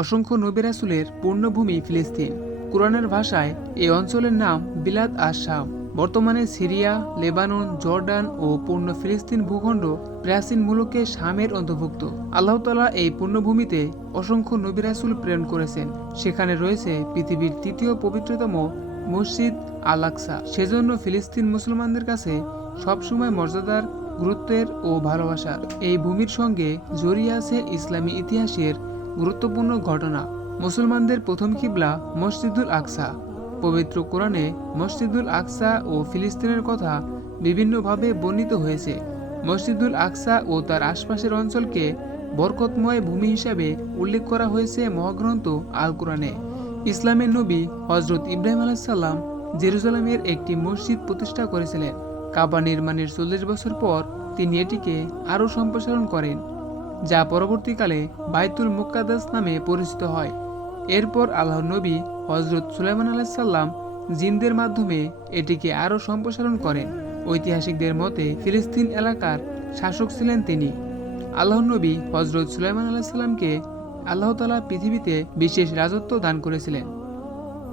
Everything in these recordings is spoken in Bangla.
অসংখ্য নবী রাসূলের পূর্ণভূমি ফিলিস্তিন। কোরআনের ভাষায় এই অঞ্চলের নাম বিলাদ আশ শাম বর্তমানে সিরিয়া, লেবানন, জর্ডান ও পূর্ণ ফিলিস্তিন ভূখণ্ড প্রাচীন মূলকে শামের অন্তর্ভুক্ত। আল্লাহ তালা এই পূর্ণভূমিতে অসংখ্য নবী রাসূল প্রেরণ করেছেন। সেখানে রয়েছে পৃথিবীর তৃতীয় পবিত্রতম মসজিদ আল আকসা সেজন্য ফিলিস্তিন মুসলমানদের কাছে সবসময় মর্যাদার, গুরুত্বের ও ভালোবাসার এই ভূমির সঙ্গে জড়িয়ে আছে ইসলামী ইতিহাসের গুরুত্বপূর্ণ ঘটনা। মুসলমানদের প্রথম কিবলা মসজিদুল আকসা। পবিত্র কোরআনে মসজিদুল আকসা ও ফিলিস্তিনের কথা বিভিন্নভাবে বর্ণিত হয়েছে। মসজিদুল আকসা ও তার আশপাশের অঞ্চলকে বরকতময় ভূমি হিসাবে উল্লেখ করা হয়েছে মহাগ্রন্থ আল কোরআনে। ইসলামের নবী হজরত ইব্রাহিম আলাইসাল্লাম জেরুজালেমের একটি মসজিদ প্রতিষ্ঠা করেছিলেন। কাবা নির্মাণের চল্লিশ বছর পর তিনি এটিকে আরও সম্প্রসারণ করেন। যা পরবর্তীকালে বাইতুল মুক্কাদাস নামে পরিচিত হয়। এরপর আল্লাহ নবী হজরত সুলাইমান আলাইসাল্লাম জিনদের মাধ্যমে এটিকে আরও সম্প্রসারণ করেন। ঐতিহাসিকদের মতে ফিলিস্তিন এলাকার শাসক ছিলেন তিনি। আল্লাহ নবী হজরত সুলাইমান আলাইসাল্লামকে আল্লাহ তালা পৃথিবীতে বিশেষ রাজত্ব দান করেছিলেন।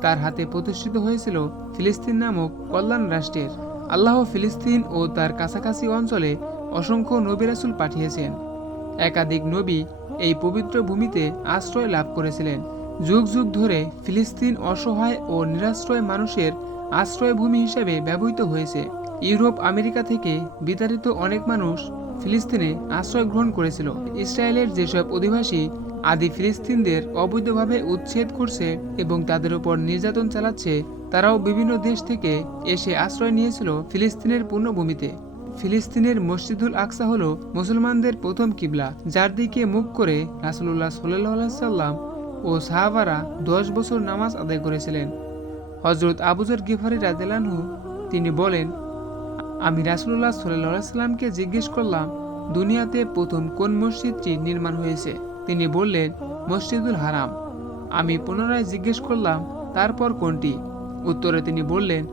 তার হাতে প্রতিষ্ঠিত হয়েছিল ফিলিস্তিন নামক কল্যাণ রাষ্ট্রের। আল্লাহ ফিলিস্তিন ও তার কাছাকাছি অঞ্চলে অসংখ্য নবী রাসূল পাঠিয়েছেন। একাধিক নবী এই পবিত্র ভূমিতে আশ্রয় লাভ করেছিলেন। যুগ যুগ ধরে ফিলিস্তিন অসহায় ও নিরাশ্রয় মানুষের আশ্রয়ভূমি হিসেবে ব্যবহৃত হয়েছে। ইউরোপ, আমেরিকা থেকে বিতাড়িত অনেক মানুষ ফিলিস্তিনে আশ্রয় গ্রহণ করেছিল। ইসরায়েলের যেসব অধিবাসী আদি ফিলিস্তিনদের অবৈধভাবে উচ্ছেদ করছে এবং তাদের উপর নির্যাতন চালাচ্ছে, তারাও বিভিন্ন দেশ থেকে এসে আশ্রয় নিয়েছিল ফিলিস্তিনের পূর্ণভূমিতে। ফিলিস্তিনের মসজিদুল আকসা হল মুসলমানদের প্রথম কিবলা, যার দিকে মুখ করে রাসুল্লাহ সাল্লাহ সাল্লাম ও সাহাবারা দশ বছর নামাজ আদায় করেছিলেন। হজরত আবুজর গিফারি রাজেলানহু তিনি বলেন, আমি রাসুল্লাহ সাল্লাহ সাল্লামকে জিজ্ঞেস করলাম, দুনিয়াতে প্রথম কোন মসজিদটি নির্মাণ হয়েছে? তিনি বললেন, মসজিদুল হারাম। আমি পুনরায় জিজ্ঞেস করলাম, তারপর কোনটি? উত্তরে তিনি বললেন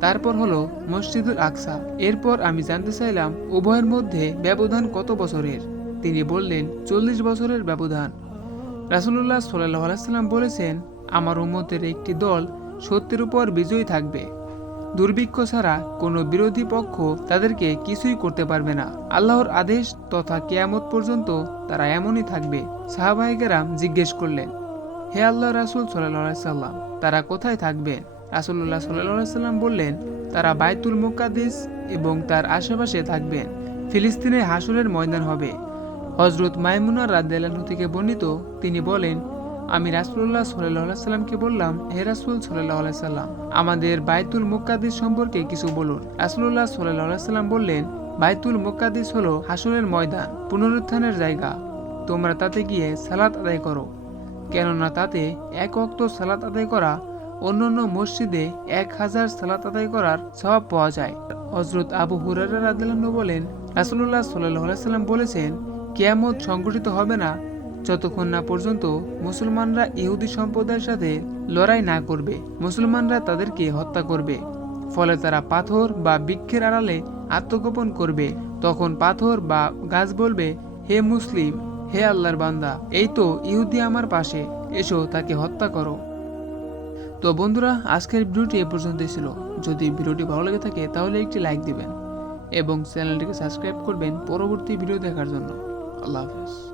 তারপর হলো মসজিদুল আকসা। এরপর আমি জানতে চাইলাম, উভয়ের মধ্যে ব্যবধান কত বছরের? তিনি বললেন, চল্লিশ বছরের ব্যবধান। রাসুল্লাহ সাল্লাহ সাল্লাম বলেছেন, আমার উম্মতের একটি দল সত্যের উপর বিজয়ী থাকবে। দুর্ভিক্ষ ছাড়া কোনো বিরোধী পক্ষ তাদেরকে কিছুই করতে পারবে না। আল্লাহর আদেশ তথা কেয়ামত পর্যন্ত তারা এমনই থাকবে সাহাবাহিকেরাম জিজ্ঞেস করলেন, হে আল্লাহ রাসুল সাল্লাহ সাল্লাম, তারা কোথায় থাকবেন? রাসুল্লাহ সাল্লাহ সাল্লাম বললেন, তারা বায়তুল মুকাদ্দিস এবং তার আশেপাশে থাকবেন। ফিলিস্তিনে হাসুরের ময়দান হবে। হজরত মাইমুনা রাদ্দাল্লাহ থেকে বর্ণিত, তিনি বলেন, আমি রাসুল্লাহ সাল্লাহ সাল্লামকে বললাম, হে রাসুল সাল্লাহ সাল্লাম আমাদের বায়তুল মুক্কাদিস সম্পর্কে কিছু বলুন। রাসুল্লাহ সাল্লাহ সাল্লাম বললেন বায়তুল মুক্কাদিস হলো হাসুরের ময়দান, পুনরুত্থানের জায়গা। তোমরা তাতে গিয়ে সালাত আদায় করো। কেননা তাতে এক অক্ত সালাত আদায় করা অন্যান্য মসজিদে এক হাজার সালাত আদায় করার স্বভাব পাওয়া যায়। হজরত আবু হুরারা রাদিল্লাহ বলেন রাসুল্লাহ সাল্লাহ সাল্লাম বলেছেন, কেয়ামত সংগঠিত হবে না, যতক্ষণ না পর্যন্ত মুসলমানরা ইহুদি সম্প্রদায়ের সাথে লড়াই না করবে, মুসলমানরা তাদেরকে হত্যা করবে। ফলে তারা পাথর বা বৃক্ষের আড়ালে আত্মগোপন করবে। তখন পাথর বা গাছ বলবে, হে মুসলিম, হে আল্লাহর বান্দা, এই তো ইহুদি আমার পাশে, এসো তাকে হত্যা করো। তো বন্ধুরা, আজকের ভিডিওটি এ পর্যন্তই ছিল। যদি ভিডিওটি ভালো লেগে থাকে, তাহলে একটি লাইক দিবেন এবং চ্যানেলটিকে সাবস্ক্রাইব করবেন পরবর্তী ভিডিও দেখার জন্য। আল্লাহ হাফেজ।